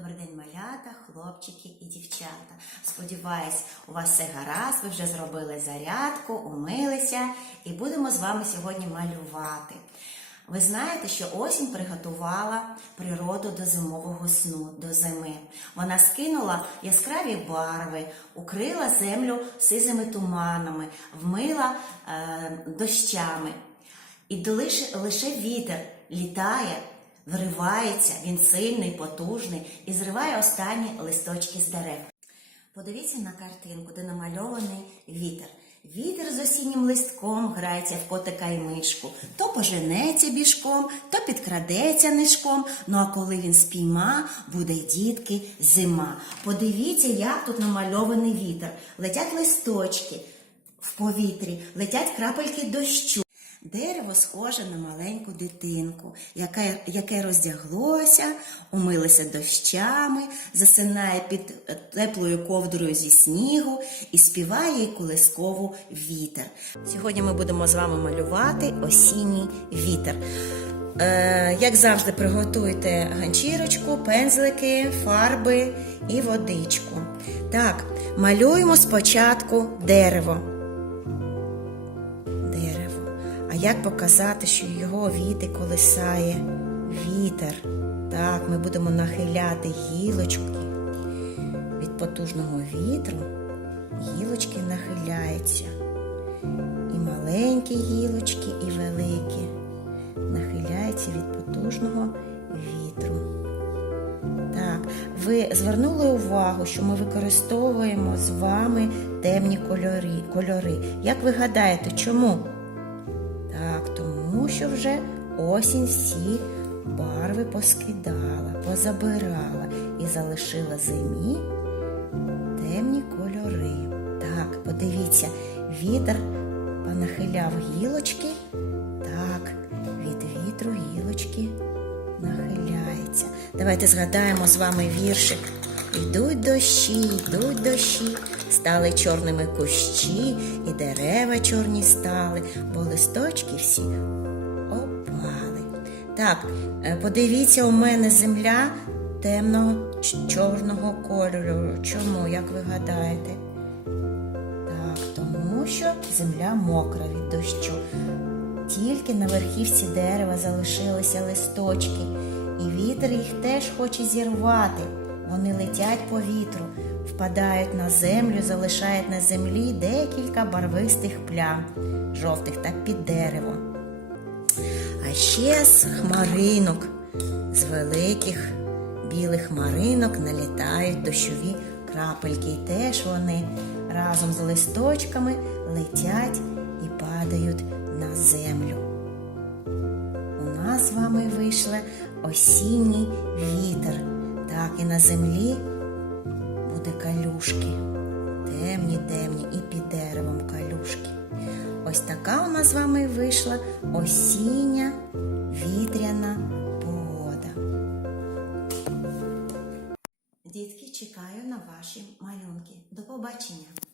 Добрий день, малята, хлопчики і дівчата. Сподіваюсь, у вас все гаразд, ви вже зробили зарядку, умилися і будемо з вами сьогодні малювати. Ви знаєте, що осінь приготувала природу до зимового сну, до зими. Вона скинула яскраві барви, укрила землю сизими туманами, вмила е, дощами. І лише, лише вітер літає, виривається, він сильний, потужний і зриває останні листочки з дерев. Подивіться на картинку, де намальований вітер. Вітер з осіннім листком грається в котика і мишку. То поженеться біжком, то підкрадеться нишком. Ну а коли він спійма, буде дітки зима. Подивіться, як тут намальований вітер. Летять листочки в повітрі, летять крапельки дощу. Дерево схоже на маленьку дитинку, яке, яке роздяглося, умилося дощами, засинає під е, теплою ковдрою зі снігу і співає колискову вітер. Сьогодні ми будемо з вами малювати осінній вітер. Е, як завжди, приготуйте ганчірочку, пензлики, фарби і водичку. Так, малюємо спочатку дерево дерево. Як показати, що його віти колисає вітер? Так, ми будемо нахиляти гілочки. Від потужного вітру гілочки нахиляються. І маленькі гілочки, і великі. Нахиляються від потужного вітру. Так, ви звернули увагу, що ми використовуємо з вами темні кольори. кольори. Як ви гадаєте, чому? Так, тому що вже осінь всі барви поскидала, позабирала і залишила зимі темні кольори. Так, подивіться, вітер понахиляв гілочки. Так, від вітру гілочки нахиляється. Давайте згадаємо з вами віршик. Йдуть дощі, йдуть дощі, стали чорними кущі, і дерева чорні стали, бо листочки всі опали. Так, е, подивіться, у мене земля темного чорного кольору. Чому, як ви гадаєте? Так, тому що земля мокра від дощу. Тільки на верхівці дерева залишилися листочки, і вітер їх теж хоче зірвати. Вони летять по вітру, впадають на землю, залишають на землі декілька барвистих плям, жовтих так під деревом. А ще з хмаринок, з великих білих хмаринок налітають дощові крапельки. І теж вони разом з листочками летять і падають на землю. У нас з вами вийшли осінній вітер. І на землі буде калюшки. Темні, темні, і під деревом калюшки. Ось така у нас з вами вийшла осіння вітряна погода. Дітки, чекаю на ваші малюнки. До побачення!